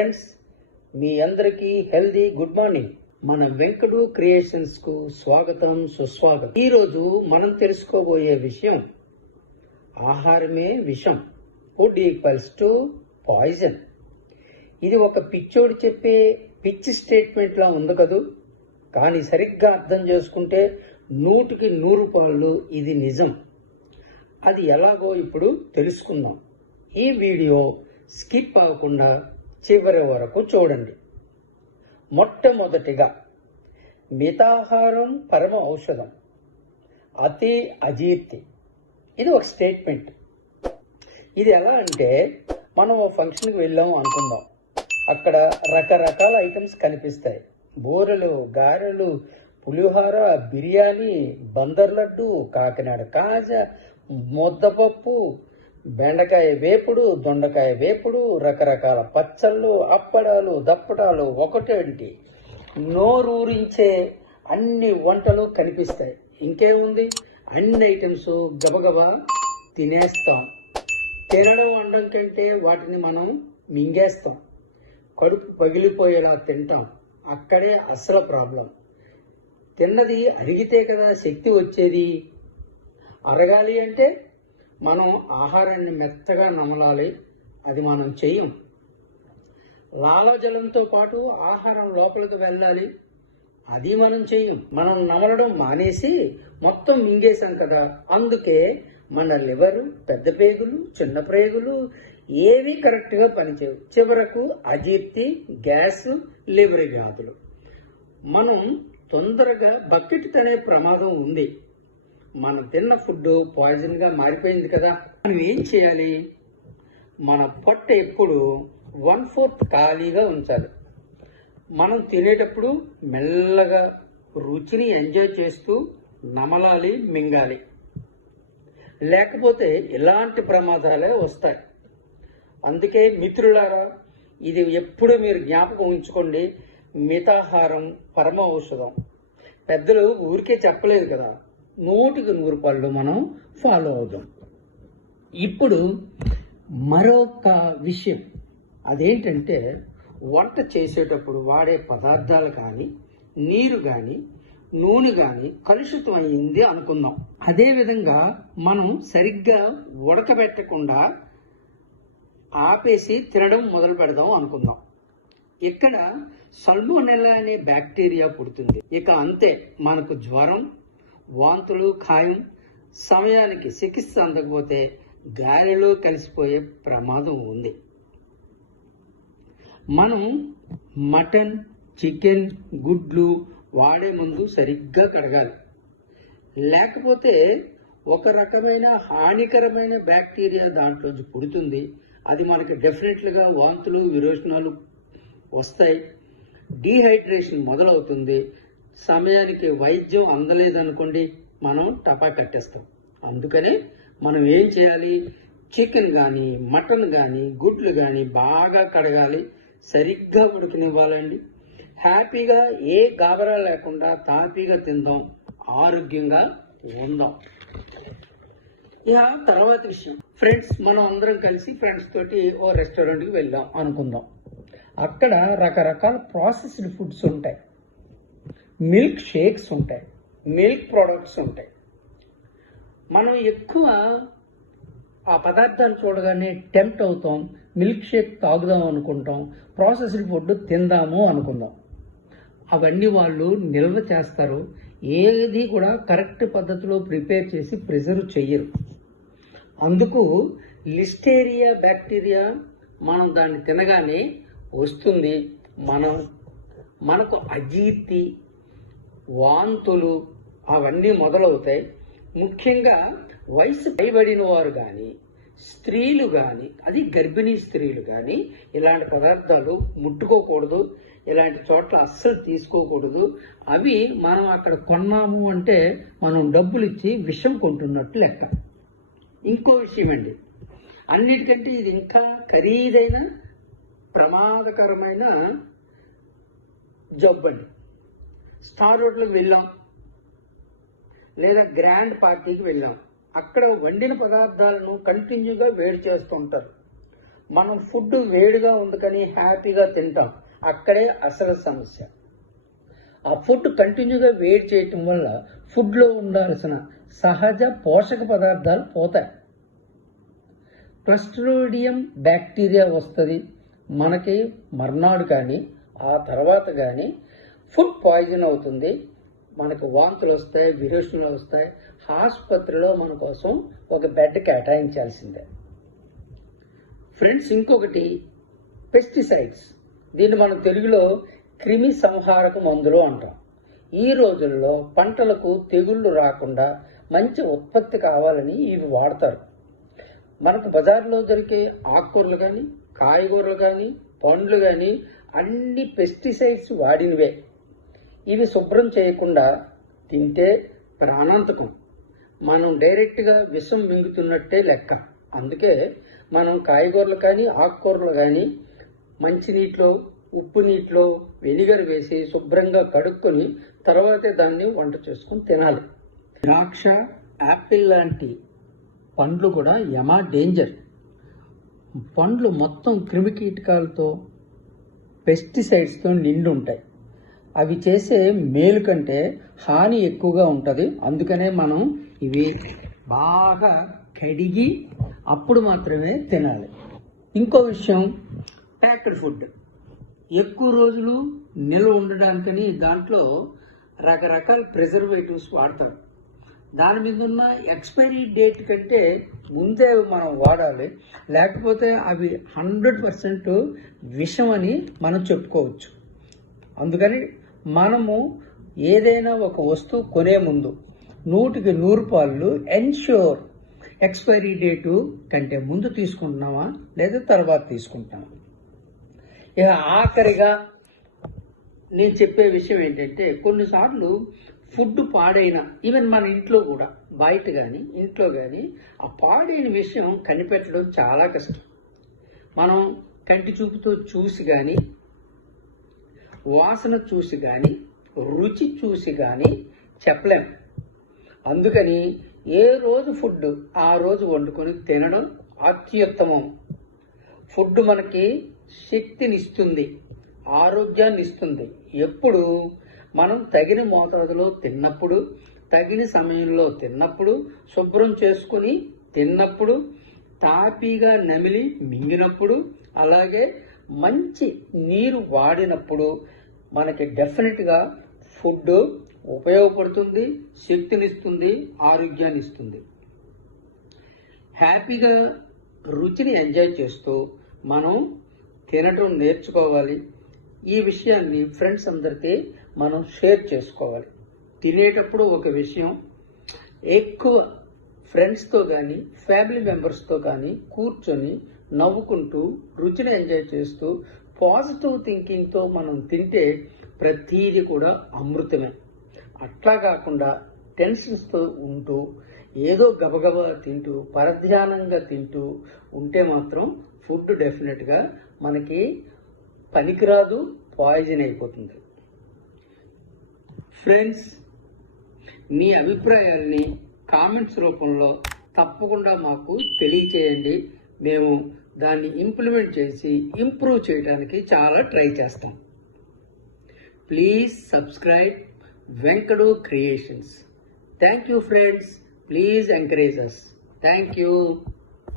Friends మీ అందరికీ healthy good morning. మన వెంకటు క్రియేషన్స్కు స్వాగతం సుస్వాగతం. ఈ రోజు మనం తెలుసుకోబోయే విషయం ఆహారమే విషం. ఫుడ్ ఈక్వల్స్ టు పాయిజన్ ఇది ఒక పిచ్చోడు చెప్పే పిచ్చి స్టేట్మెంట్ లా ఉంది కదూ? కానీ సరిగ్గా అర్థం చేసుకుంటే నూటికి నూరు పాళ్ళు ఇది నిజం. అది ఎలాగో ఇప్పుడు తెలుసుకుందాం. ఈ వీడియో స్కిప్ అవ్వకుండా చివరి వరకు చూడండి. మొట్టమొదటిగా మితాహారం పరమ ఔషధం. అతి అజీర్తి. ఇది ఒక స్టేట్మెంట్. ఇది ఎలా అంటే మనం ఓ ఫంక్షన్కి వెళ్ళాం అనుకుందాం. అక్కడ రకరకాల ఐటమ్స్ కనిపిస్తాయి. బూరెలు గారెలు పులిహోర బిర్యానీ బందర్ లడ్డు కాకినాడ కాజా ముద్దపప్పు బెండకాయ వేపుడు దొండకాయ వేపుడు రకరకాల పచ్చళ్ళు అప్పడాలు దప్పడాలు ఒకటేంటి నోరూరించే అన్ని వంటలు కనిపిస్తాయి. ఇంకేముంది? అన్ని ఐటమ్స్ గబగబా తినేస్తాం. తినడం అనడం కంటే వాటిని మనం మింగేస్తాం. కడుపు పగిలిపోయేలా తింటాం. అక్కడే అసలు ప్రాబ్లం. తిన్నది అరిగితే కదా శక్తి వచ్చేది? అరగాలి అంటే మనం ఆహారాన్ని మెత్తగా నమలాలి. అది మనం చెయ్యం. లాలాజలంతో పాటు ఆహారం లోపలికి వెళ్ళాలి. అది మనం చెయ్యం. మనం నమలడం మానేసి మొత్తం మింగేశాం కదా. అందుకే మన లివరు పెద్ద పేగులు చిన్న ప్రేగులు ఏవి కరెక్ట్గా పనిచేయవు. చివరకు అజీర్తి గ్యాస్ లివర్ వ్యాధులు. మనం తొందరగా బకెట్ తనే ప్రమాదం ఉంది. మనం తిన్న ఫుడ్ పాయిజన్గా మారిపోయింది కదా. మనం ఏం చేయాలి? మన పొట్ట ఎప్పుడు వన్ ఫోర్త్ ఖాళీగా ఉంచాలి. మనం తినేటప్పుడు మెల్లగా రుచిని ఎంజాయ్ చేస్తూ నమలాలి మింగాలి. లేకపోతే ఇలాంటి ప్రమాదాలే వస్తాయి. అందుకే మిత్రులారా ఇది ఎప్పుడు మీరు జ్ఞాపకం ఉంచుకోండి. మితాహారం పరమ ఔషధం. పెద్దలు ఊరికే చెప్పలేదు కదా. నూటికి నూరు పళ్ళు మనం ఫాలో అవుదాం. ఇప్పుడు మరొక విషయం. అదేంటంటే వంట చేసేటప్పుడు వాడే పదార్థాలు కానీ నీరు కానీ నూనె కానీ కలుషితం అయింది అనుకుందాం. అదేవిధంగా మనం సరిగ్గా ఉడకబెట్టకుండా ఆపేసి తినడం మొదలు పెడదాం అనుకుందాం. ఇక్కడ సల్మోనెల్లా అనే బ్యాక్టీరియా పుడుతుంది. ఇక అంతే మనకు జ్వరం వాంతులు ఖాయం సమయానికి చికిత్స అందకపోతే గాలిలో కలిసిపోయే ప్రమాదం ఉంది. మనం మటన్ చికెన్ గుడ్లు వాడే ముందు సరిగ్గా కడగాలి. లేకపోతే ఒక రకమైన హానికరమైన బ్యాక్టీరియా దాంట్లోంచి పుడుతుంది. అది మనకి డెఫినెట్లుగా వాంతులు విరోచనాలు వస్తాయి. డీహైడ్రేషన్ మొదలవుతుంది. సమయానికి వైద్యం అందలేదనుకోండి మనం టపా కట్టేస్తాం. అందుకనే మనం ఏం చేయాలి? చికెన్ కానీ మటన్ కానీ గుడ్లు కానీ బాగా కడగాలి. సరిగ్గా ఉడకనివ్వాలండి. హ్యాపీగా ఏ గాబరా లేకుండా తాపీగా తిందాం. ఆరోగ్యంగా ఉందాం. ఇక తర్వాత విషయం. ఫ్రెండ్స్ మనం అందరం కలిసి ఫ్రెండ్స్ తోటి ఓ రెస్టారెంట్కి వెళ్దాం అనుకుందాం. అక్కడ రకరకాల ప్రాసెస్డ్ ఫుడ్స్ ఉంటాయి. మిల్క్ షేక్స్ ఉంటాయి. మిల్క్ ప్రొడక్ట్స్ ఉంటాయి. మనం ఎక్కువ ఆ పదార్థాలు చూడగానే టెంప్ట్ అవుతాం మిల్క్ షేక్ తాగుదాం అనుకుంటాం ప్రాసెస్డ్ ఫుడ్ తిందాము అనుకుందాం. అవన్నీ వాళ్ళు నిల్వ చేస్తారు. ఏది కూడా కరెక్ట్ పద్ధతిలో ప్రిపేర్ చేసి ప్రిజర్వ్ చెయ్యరు. అందుకు లిస్టేరియా బ్యాక్టీరియా మనం దాన్ని తినగానే వస్తుంది. మనం మనకు అజీర్తి వాంతులు అవన్నీ మొదలవుతాయి. ముఖ్యంగా వయసు పైబడిన వారు కానీ స్త్రీలు కానీ అది గర్భిణీ స్త్రీలు కానీ ఇలాంటి పదార్థాలు ముట్టుకోకూడదు ఇలాంటి చోట్ల అస్సలు తీసుకోకూడదు. అవి మనం అక్కడ కొన్నాము అంటే మనం డబ్బులు ఇచ్చి విషం కొంటున్నట్టు లెక్క. ఇంకో విషయం అండి అన్నిటికంటే ఇది ఇంకా ఖరీదైన ప్రమాదకరమైన జబ్బు అండి స్టార్ రోడ్లకు వెళ్ళాం. లేదా గ్రాండ్ పార్టీకి వెళ్ళాం. అక్కడ వండిన పదార్థాలను కంటిన్యూగా వేడి చేస్తూ ఉంటారు. మనం ఫుడ్ వేడిగా ఉంది కానీ హ్యాపీగా తింటాం. అక్కడే అసలు సమస్య. ఆ ఫుడ్ కంటిన్యూగా వేడి చేయటం వల్ల ఫుడ్లో ఉండాల్సిన సహజ పోషక పదార్థాలు పోతాయి. క్లస్ట్రోడియం బ్యాక్టీరియా వస్తుంది. మనకి మర్నాడు కానీ ఆ తర్వాత కానీ ఫుడ్ పాయిజన్ అవుతుంది. మనకు వాంతులు వస్తాయి విరోచనలు వస్తాయి. ఆసుపత్రిలో మన కోసం ఒక బెడ్ కేటాయించాల్సిందే. ఫ్రెండ్స్ ఇంకొకటి పెస్టిసైడ్స్. దీన్ని మనం తెలుగులో క్రిమి సంహారక మందులు అంటాం. ఈ రోజుల్లో పంటలకు తెగుళ్ళు రాకుండా మంచి ఉత్పత్తి కావాలని ఇవి వాడతారు. మనకు బజార్లో దొరికే ఆకుకూరలు కానీ కాయగూరలు కానీ పండ్లు కానీ అన్ని పెస్టిసైడ్స్ వాడినవే. ఇవి శుభ్రం చేయకుండా తింటే ప్రాణాంతకం. మనం డైరెక్ట్గా విషం మింగుతున్నట్టే లెక్క. అందుకే మనం కాయగూరలు కానీ ఆకుకూరలు కానీ మంచినీటిలో ఉప్పు నీటిలో వెనిగర్ వేసి శుభ్రంగా కడుక్కొని తర్వాతే దాన్ని వంట చేసుకుని తినాలి. ద్రాక్ష యాపిల్ లాంటి పండ్లు కూడా యమా డేంజర్. పండ్లు మొత్తం క్రిమికీటకాలతో పెస్టిసైడ్స్తో నిండు ఉంటాయి అవి చేసే మేలు కంటే హాని ఎక్కువగా ఉంటుంది. అందుకనే మనం ఇవి బాగా కడిగి అప్పుడు మాత్రమే తినాలి. ఇంకో విషయం ప్యాక్డ్ ఫుడ్. ఎక్కువ రోజులు నిల్వ ఉండడానికని దాంట్లో రకరకాల ప్రిజర్వేటివ్స్ వాడతారు. దాని మీద ఉన్న ఎక్స్పైరీ డేట్ కంటే ముందే మనం వాడాలి. లేకపోతే అవి హండ్రెడ్ పర్సెంట్ విషం అని మనం చెప్పుకోవచ్చు. అందుకని మనము ఏదైనా ఒక వస్తువు కొనే ముందు నూటికి నూరు పాళ్ళు ఎన్ష్యూర్ ఎక్స్పైరీ డేటు కంటే ముందు తీసుకుంటున్నామా లేదా తర్వాత తీసుకుంటామా ఇక ఆఖరిగా నేను చెప్పే విషయం ఏంటంటే కొన్నిసార్లు ఫుడ్ పాడైన ఈవెన్ మన ఇంట్లో కూడా బయట కానీ ఇంట్లో కానీ ఆ పాడైన విషయం కనిపెట్టడం చాలా కష్టం. మనం కంటి చూపుతో చూసి కానీ వాసన చూసి కానీ రుచి చూసి కానీ చెప్పలేం. అందుకని ఏ రోజు ఫుడ్ ఆ రోజు వండుకొని తినడం అత్యుత్తమం. ఫుడ్ మనకి శక్తినిస్తుంది ఆరోగ్యాన్ని ఇస్తుంది ఎప్పుడు మనం తగిన మోతాదులో తిన్నప్పుడు తగిన సమయంలో తిన్నప్పుడు శుభ్రం చేసుకుని తిన్నప్పుడు తాపీగా నమిలి మింగినప్పుడు అలాగే మంచి నీరు వాడినప్పుడు మనకి డెఫినెట్గా ఫుడ్ ఉపయోగపడుతుంది శక్తినిస్తుంది ఆరోగ్యాన్ని ఇస్తుంది హ్యాపీగా రుచిని ఎంజాయ్ చేస్తూ మనం తినటం నేర్చుకోవాలి. ఈ విషయాన్ని ఫ్రెండ్స్ అందరికీ మనం షేర్ చేసుకోవాలి. తినేటప్పుడు ఒక విషయం ఎక్కువ ఫ్రెండ్స్తో కానీ ఫ్యామిలీ మెంబర్స్తో కానీ కూర్చొని నవ్వుకుంటూ రుచిని ఎంజాయ్ చేస్తూ పాజిటివ్ థింకింగ్తో మనం తింటే ప్రతీది కూడా అమృతమే. అట్లా కాకుండా టెన్షన్స్తో ఉంటూ ఏదో గబగబా తింటూ పరధ్యానంగా తింటూ ఉంటే మాత్రం ఫుడ్ డెఫినెట్గా మనకి పనికిరాదు పాయిజన్ అయిపోతుంది. ఫ్రెండ్స్ మీ అభిప్రాయాల్ని కామెంట్స్ రూపంలో తప్పకుండా మాకు తెలియచేయండి. మేము దాన్ని ఇంప్లిమెంట్ చేసి ఇంప్రూవ్ చేయడానికి చాలా ట్రై చేస్తాం. Please subscribe Venkadu creations thank you friends please encourage us thank you